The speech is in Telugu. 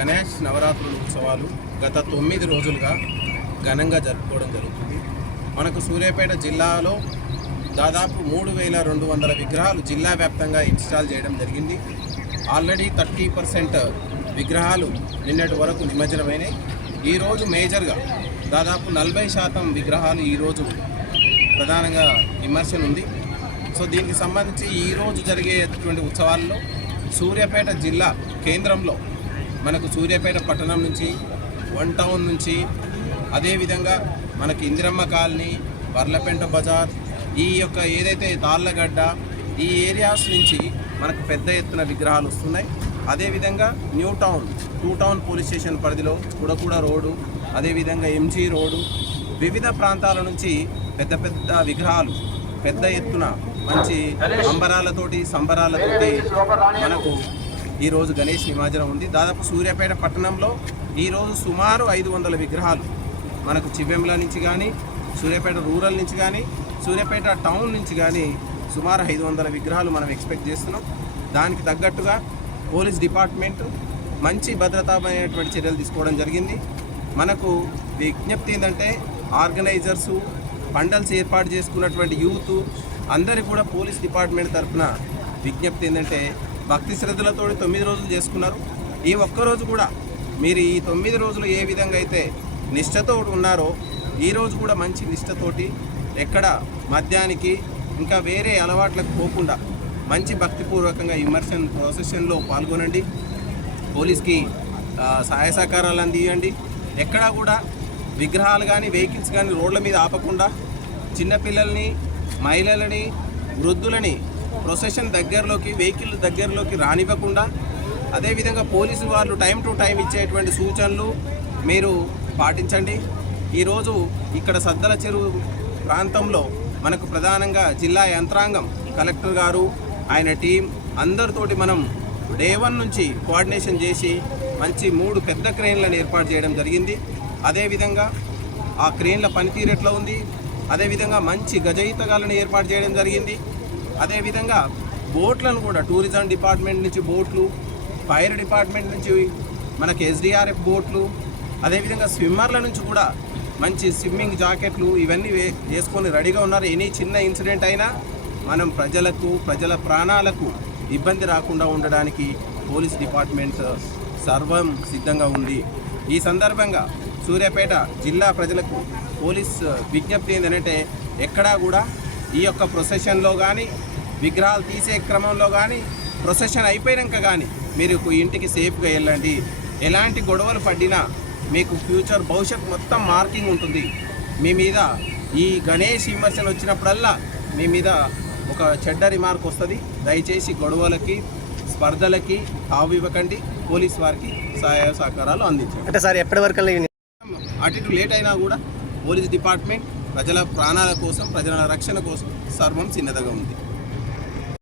గణేష్ నవరాత్రుల ఉత్సవాలు గత 9 రోజులుగా ఘనంగా జరుపుకోవడం జరుగుతుంది. మనకు సూర్యాపేట జిల్లాలో దాదాపు 3200 విగ్రహాలు జిల్లా వ్యాప్తంగా ఇన్స్టాల్ చేయడం జరిగింది. ఆల్రెడీ 30% విగ్రహాలు నిన్నటి వరకు నిమజ్జనమైనాయి. ఈరోజు మేజర్గా దాదాపు 40% విగ్రహాలు ఈరోజు ప్రధానంగా ఇమర్షన్ ఉంది. సో దీనికి సంబంధించి ఈరోజు జరిగేటువంటి ఉత్సవాల్లో సూర్యాపేట జిల్లా కేంద్రంలో మనకు సూర్యాపేట పట్టణం నుంచి 1 టౌన్ నుంచి అదేవిధంగా మనకి ఇందిరమ్మ కాలనీ, వర్లపెంట బజార్, ఈ యొక్క ఏదైతే తాళ్ళగడ్డ ఈ ఏరియాస్ నుంచి మనకు పెద్ద ఎత్తున విగ్రహాలు వస్తున్నాయి. అదేవిధంగా new town 2 town police station పరిధిలో కుడకూడ రోడ్డు, అదేవిధంగా ఎంజీ రోడ్డు, వివిధ ప్రాంతాల నుంచి పెద్ద పెద్ద విగ్రహాలు పెద్ద ఎత్తున మంచి అంబరాలతోటి సంబరాలతోటి మనకు ఈరోజు గణేష్ నిమజ్జనం ఉంది. దాదాపు సూర్యాపేట పట్టణంలో ఈరోజు సుమారు 500 విగ్రహాలు మనకు చివెంల నుంచి కానీ, సూర్యాపేట రూరల్ నుంచి కానీ, సూర్యాపేట టౌన్ నుంచి కానీ సుమారు 500 విగ్రహాలు మనం ఎక్స్పెక్ట్ చేస్తున్నాం. దానికి తగ్గట్టుగా పోలీస్ డిపార్ట్మెంట్ మంచి భద్రతామైనటువంటి చర్యలు తీసుకోవడం జరిగింది. మనకు విజ్ఞప్తి ఏంటంటే ఆర్గనైజర్సు, పండల్స్ ఏర్పాటు చేసుకున్నటువంటి యూత్ అందరికీ కూడా పోలీస్ డిపార్ట్మెంట్ తరఫున విజ్ఞప్తి ఏంటంటే భక్తి శ్రద్ధలతో 9 రోజులు చేసుకున్నారు. ఈ ఒక్కరోజు కూడా మీరు ఈ 9 రోజులు ఏ విధంగా అయితే నిష్ఠతో ఉన్నారో ఈరోజు కూడా మంచి నిష్ఠతోటి ఎక్కడ మద్యానికి ఇంకా వేరే అలవాట్లకు పోకుండా మంచి భక్తిపూర్వకంగా ఇమర్షన్ ప్రొసెషన్లో పాల్గొనండి. పోలీస్కి సహాయ సహకారాలు అందియండి. ఎక్కడా కూడా విగ్రహాలు కానీ వెహికల్స్ కానీ రోడ్ల మీద ఆపకుండా చిన్నపిల్లల్ని, మహిళలని, వృద్ధులని ప్రొసెషన్ దగ్గరలోకి, వెహికల్ దగ్గరలోకి రానివ్వకుండా, అదేవిధంగా పోలీసు వాళ్ళు టైం టు టైం ఇచ్చేటువంటి సూచనలు మీరు పాటించండి. ఈరోజు ఇక్కడ సద్దల చెరువు ప్రాంతంలో మనకు ప్రధానంగా జిల్లా యంత్రాంగం, కలెక్టర్ గారు, ఆయన టీం అందరితోటి మనం డే 1 నుంచి కోఆర్డినేషన్ చేసి మంచి 3 పెద్ద క్రేన్లను ఏర్పాటు చేయడం జరిగింది. అదేవిధంగా ఆ క్రేన్ల పనితీరు ఎట్లా ఉంది, అదేవిధంగా మంచి గజయితగాలను ఏర్పాటు చేయడం జరిగింది. అదేవిధంగా బోట్లను కూడా టూరిజం డిపార్ట్మెంట్ నుంచి బోట్లు, ఫైర్ డిపార్ట్మెంట్ నుంచి మనకి SDRF బోట్లు, అదేవిధంగా స్విమ్మర్ల నుంచి కూడా మంచి స్విమ్మింగ్ జాకెట్లు ఇవన్నీ వేసుకొని రెడీగా ఉన్నారు. ఎనీ చిన్న ఇన్సిడెంట్ అయినా మనం ప్రజల ప్రాణాలకు ఇబ్బంది రాకుండా ఉండడానికి పోలీస్ డిపార్ట్మెంట్ సర్వం సిద్ధంగా ఉంది. ఈ సందర్భంగా సూర్యాపేట జిల్లా ప్రజలకు పోలీస్ విజ్ఞప్తి ఏంటంటే ఎక్కడా కూడా ఈ యొక్క ప్రొసెషన్లో కానీ, విగ్రహాలు తీసే క్రమంలో కానీ, ప్రొసెషన్ అయిపోయాక కానీ మీరు ఇంటికి సేఫ్గా వెళ్ళండి. ఎలాంటి గొడవలు పడినా మీకు ఫ్యూచర్ భవిష్యత్ మొత్తం మార్కింగ్ ఉంటుంది. మీ మీద ఈ గణేష్ విమర్శన వచ్చినప్పుడల్లా మీ మీద ఒక చెడ్డ రిమార్క్ వస్తుంది. దయచేసి గొడవలకి, స్పర్ధలకి తావు ఇవ్వకండి. పోలీస్ వారికి సహాయ సహకారాలు అందించండి. అంటే సార్ ఎప్పటి వరకు అటు ఇటు లేట్ అయినా కూడా పోలీస్ డిపార్ట్మెంట్ ప్రజల ప్రాణాల కోసం, ప్రజల రక్షణ కోసం సర్వం సిద్ధంగా ఉంది.